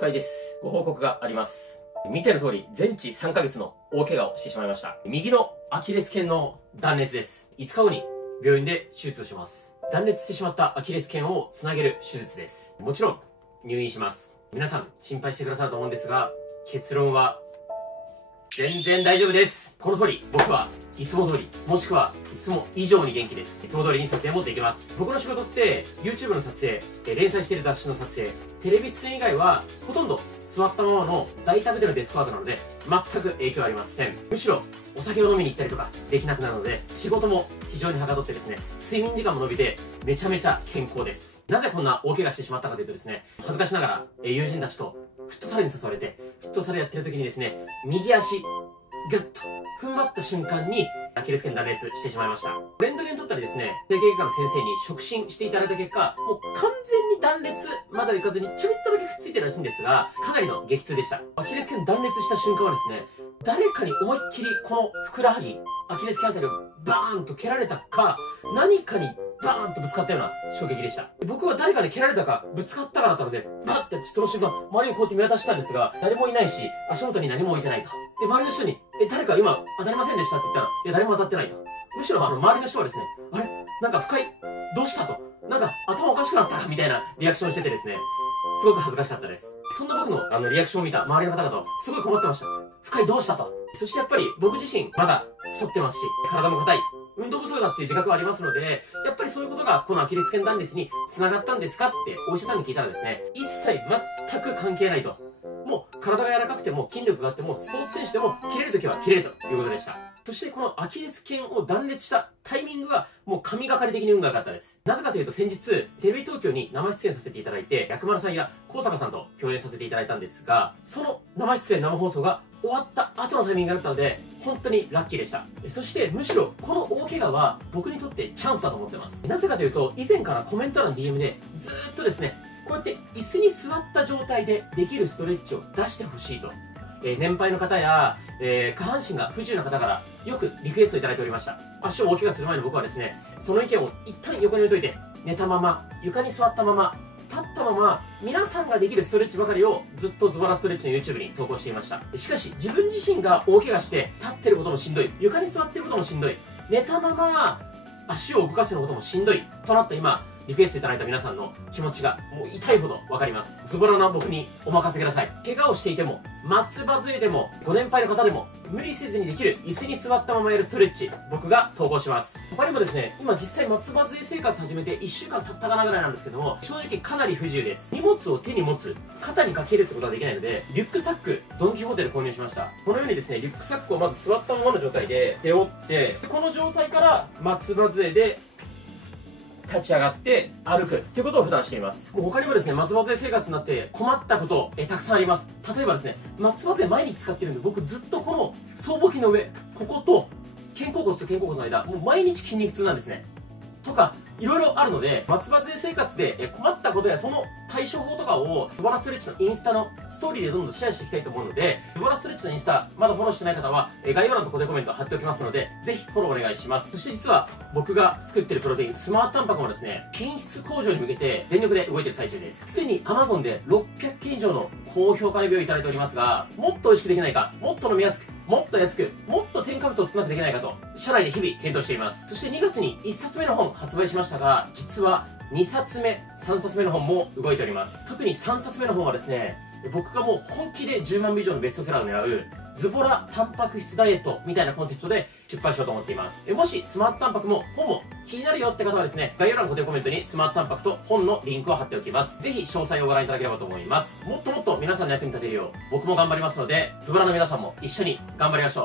深井です。ご報告があります。見ての通り、全治3ヶ月の大怪我をしてしまいました。右のアキレス腱の断裂です。5日後に病院で手術をします。断裂してしまったアキレス腱をつなげる手術です。もちろん、入院します。皆さん、心配してくださると思うんですが、結論は、全然大丈夫です。この通り、僕はいつも通り、もしくはいつも以上に元気です。いつも通りに撮影もできます。僕の仕事って、YouTube の撮影、連載している雑誌の撮影、テレビ出演以外は、ほとんど座ったままの在宅でのデスクワークなので、全く影響ありません。むしろ、お酒を飲みに行ったりとかできなくなるので、仕事も非常にはかどってですね、睡眠時間も伸びて、めちゃめちゃ健康です。なぜこんな大怪我してしまったかというとですね、恥ずかしながら、友人たちとフットサルに誘われて、フットサルやってる時にですね、右足、ぐっと踏ん張った瞬間にアキレス腱断裂してしまいました。レントゲン取ったりですね、整形外科の先生に触診していただいた結果、もう完全に断裂まではいかずにちょびっとだけくっついてるらしいんですが、かなりの激痛でした。アキレス腱断裂した瞬間はですね、誰かに思いっきりこのふくらはぎ、アキレス腱あたりをバーンと蹴られたか、何かにバーンとぶつかったような衝撃でした。僕は誰かに蹴られたか、ぶつかったかだったので、バッてその瞬間、周りをこうやって見渡したんですが、誰もいないし、足元に何も置いてないと。で、周りの人に、誰か今当たりませんでしたって言ったら、いや、誰も当たってないと。むしろ周りの人はですね、あれなんか深井、どうしたと。なんか頭おかしくなったかみたいなリアクションをしててですね、すごく恥ずかしかったです。そんな僕のリアクションを見た周りの方々は、すごい困ってました。深井どうしたと。そしてやっぱり僕自身、まだ太ってますし、体も硬い。運動不足だっていう自覚はありますので、やっぱりそういうことがこのアキレス腱断裂に繋がったんですかってお医者さんに聞いたらですね、一切全く関係ないと。もう体が柔らかくても筋力があってもスポーツ選手でも切れるときは切れるということでした。そしてこのアキレス腱を断裂したタイミングがもう神がかり的に運が良かったです。なぜかというと先日、テレビ東京に生出演させていただいて、薬丸さんや高坂さんと共演させていただいたんですが、その生出演生放送が終わった後のタイミングだったので、本当にラッキーでした。そしてむしろこの大怪我は僕にとってチャンスだと思ってます。なぜかというと、以前からコメント欄の DM でずーっとですね、こうやって椅子に座った状態でできるストレッチを出してほしいと。年配の方や、下半身が不自由な方からよくリクエストいただいておりました。足を大怪我する前の僕はですね、その意見を一旦横に置いといて、寝たまま、床に座ったまま、立ったまま、皆さんができるストレッチばかりをずっとズボラストレッチの YouTube に投稿していました。しかし、自分自身が大怪我して、立ってることもしんどい、床に座ってることもしんどい、寝たまま、足を動かすこともしんどい、となった今、リクエストいただいた皆さんの気持ちがもう痛いほどわかります。ズボラな僕にお任せください。怪我をしていても、松葉杖でも、ご年配の方でも、無理せずにできる椅子に座ったままやるストレッチ、僕が投稿します。他にもですね、今実際松葉杖生活始めて1週間経ったかなぐらいなんですけども、正直かなり不自由です。荷物を手に持つ、肩にかけるってことはできないので、リュックサック、ドンキホーテで購入しました。このようにですね、リュックサックをまず座ったままの状態で背負って、この状態から松葉杖で立ち上がって歩くということを普段しています。もう他にもですね、松葉杖生活になって困ったことたくさんあります。例えばですね、松葉杖毎日使ってるんで、僕ずっとこの僧帽筋の上、ここと肩甲骨と肩甲骨の間、もう毎日筋肉痛なんですね。とか、いろいろあるので、松葉杖生活で困ったことやその対処法とかを、ズボラストレッチのインスタのストーリーでどんどんシェアしていきたいと思うので、ズボラストレッチのインスタ、まだフォローしてない方は、概要欄と固定コメント貼っておきますので、ぜひフォローお願いします。そして実は、僕が作ってるプロテイン、スマートタンパクもですね、品質向上に向けて全力で動いている最中です。すでに Amazon で600件以上の高評価レビューをいただいておりますが、もっと美味しくできないか、もっと飲みやすく、もっと安く、もっと添加物を少なくできないかと、社内で日々検討しています。そして2月に1冊目の本発売しましたが、実は2冊目、3冊目の本も動いております。特に3冊目の本はですね、僕がもう本気で10万部以上のベストセラーを狙う、ズボラタンパク質ダイエットみたいなコンセプトで出版しようと思っています。もしスマートタンパクも本も気になるよって方はですね、概要欄の固定コメントにスマートタンパクと本のリンクを貼っておきます。ぜひ詳細をご覧いただければと思います。もっともっと皆さんの役に立てるよう僕も頑張りますので、ズボラの皆さんも一緒に頑張りましょう。